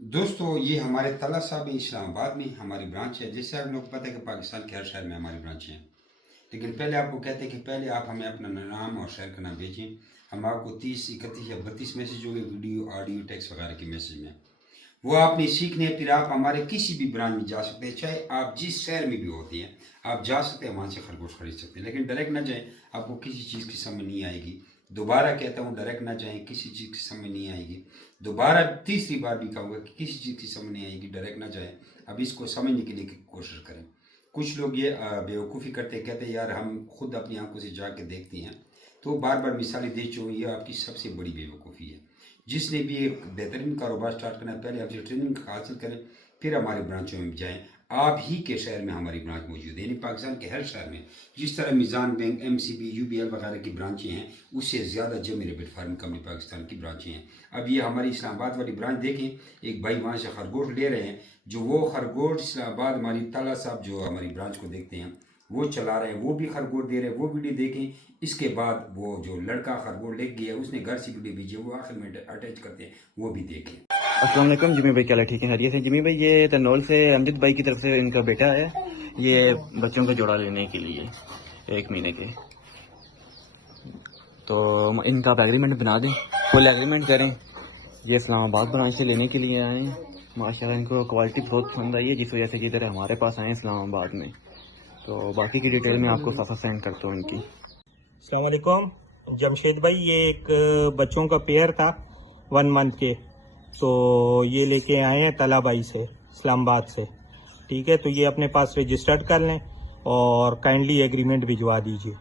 दोस्तों, ये हमारे तला साहब इस्लामाबाद में हमारी ब्रांच है। जैसे आप लोग को पता है कि पाकिस्तान के हर शहर में हमारी ब्रांच है, लेकिन पहले आपको कहते हैं कि पहले आप हमें अपना नाम और शहर का नाम भेजें। हम आपको 30, 31 या 32 मैसेज होंगे, वीडियो, ऑडियो, टेक्स्ट वगैरह के मैसेज में वो आपने सीखने। फिर आप हमारे किसी भी ब्रांच में जा सकते हैं, चाहे आप जिस शहर में भी होते हैं आप जा सकते हैं, वहाँ से खरगोश खरीद सकते हैं। लेकिन डायरेक्ट ना जाएं, आपको किसी चीज़ की समझ नहीं आएगी। दोबारा कहता हूँ, डायरेक्ट ना जाएं, किसी चीज़ की समझ नहीं आएगी। दोबारा तीसरी बार भी कहूँगा कि किसी चीज़ की समझ नहीं आएगी, डायरेक्ट ना जाएं। अब इसको समझने के लिए कोशिश करें। कुछ लोग ये बेवकूफ़ी करते कहते हैं यार हम खुद अपनी आंखों से जाके देखते हैं, तो बार बार मिसालें दे चुके। ये आपकी सबसे बड़ी बेवकूफ़ी है। जिसने भी एक बेहतरीन कारोबार स्टार्ट करना है, पहले आपसे ट्रेनिंग हासिल करें, फिर हमारे ब्रांचों में जाएं। आप ही के शहर में हमारी ब्रांच मौजूद है, यानी पाकिस्तान के हर शहर में। जिस तरह मिज़ान बैंक, MCB, UBL वगैरह की ब्रांचें हैं, उससे ज़्यादा जमी रेबिट फार्मिंग कंपनी पाकिस्तान की ब्रांचें हैं। अब ये हमारी इस्लामाबाद वाली ब्रांच देखें, एक भाई वहाँ से खरगोश ले रहे हैं, जो वो खरगोश इस्लामाबाद हमारी तला साहब जो हमारी ब्रांच को देखते हैं वो चला रहे हैं, वो भी खरगोश दे रहे हैं। वो वीडियो देखें। इसके बाद वो जो लड़का खरगोश ले गया उसने घर से वीडियो भेजी, वो आखिर में अटैच करते हैं, वो भी देखें। अस्सलाम वालेकुम जिमी भाई, क्या हाल है? ठीक है, खैरियत है जिमी भाई। ये तनौल से अमजद भाई की तरफ से इनका बेटा है, ये बच्चों का जोड़ा लेने के लिए 1 महीने के। तो इनका आप एग्रीमेंट बना दें, फुल एग्रीमेंट करें। ये इस्लामाबाद ब्रांच से लेने के लिए आए हैं। माशाल्लाह इनको क्वालिटी बहुत पसंद आई है, जिस वजह से जिधर हमारे पास आए हैं इस्लामाबाद में। तो बाकी की डिटेल मैं आपको साथ सेंड करता हूँ इनकी। अस्सलाम वालेकुम जमशेद भाई, ये एक बच्चों का पेयर था 1 मंथ के, तो ये लेके आए हैं तलाबाई से, इस्लामाबाद से। ठीक है, तो ये अपने पास रजिस्टर्ड कर लें और काइंडली एग्रीमेंट भिजवा दीजिए।